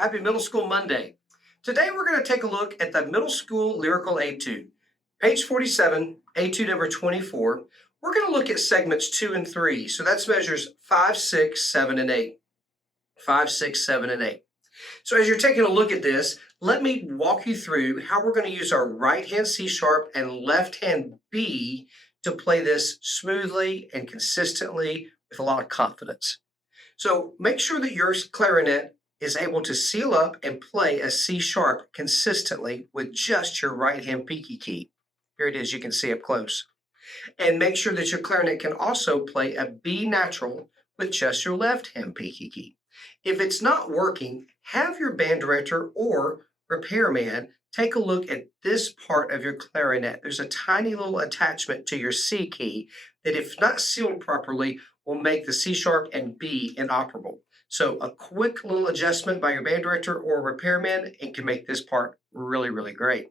Happy Middle School Monday. Today we're going to take a look at the Middle School Lyrical Etude. Page 47, Etude number 24. We're going to look at segments 2 and 3. So that's measures 5, 6, 7, and 8. 5, 6, 7, and 8. So as you're taking a look at this, let me walk you through how we're going to use our right hand C sharp and left hand B to play this smoothly and consistently with a lot of confidence. So make sure that your clarinet is able to seal up and play a C sharp consistently with just your right hand pinky key. Here it is, you can see up close. And make sure that your clarinet can also play a B natural with just your left hand pinky key. If it's not working, have your band director or repairman take a look at this part of your clarinet. There's a tiny little attachment to your C key that, if not sealed properly, will make the C sharp and B inoperable. So a quick little adjustment by your band director or repairman and can make this part really, really great.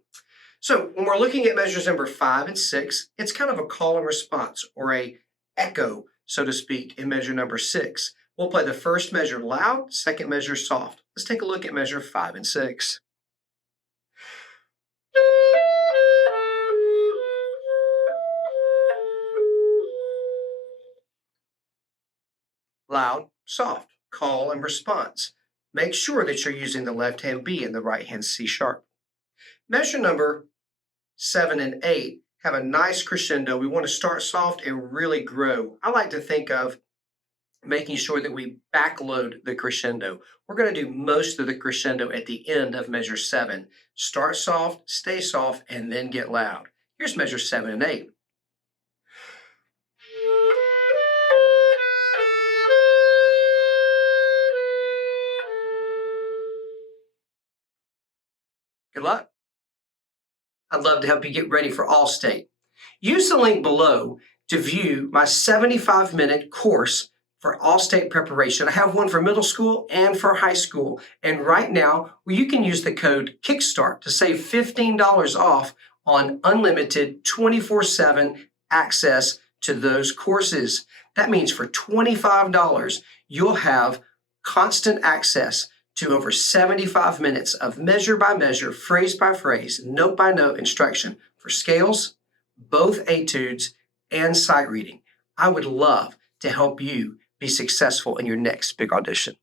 So when we're looking at measures number 5 and 6, it's kind of a call and response, or a echo, so to speak, in measure number 6. We'll play the first measure loud, second measure soft. Let's take a look at measure 5 and 6. Loud, soft, call and response. Make sure that you're using the left hand B and the right hand C sharp. Measure number 7 and 8 have a nice crescendo. We want to start soft and really grow. I like to think of making sure that we backload the crescendo. We're going to do most of the crescendo at the end of measure 7. Start soft, stay soft, and then get loud. Here's measure 7 and 8. Good luck. I'd love to help you get ready for All-State. Use the link below to view my 75-minute course for All-State preparation. I have one for middle school and for high school. And right now, you can use the code KICKSTART to save $15 off on unlimited 24/7 access to those courses. That means for $25, you'll have constant access to over 75 minutes of measure by measure, phrase by phrase, note by note instruction for scales, both etudes, and sight reading. I would love to help you be successful in your next big audition.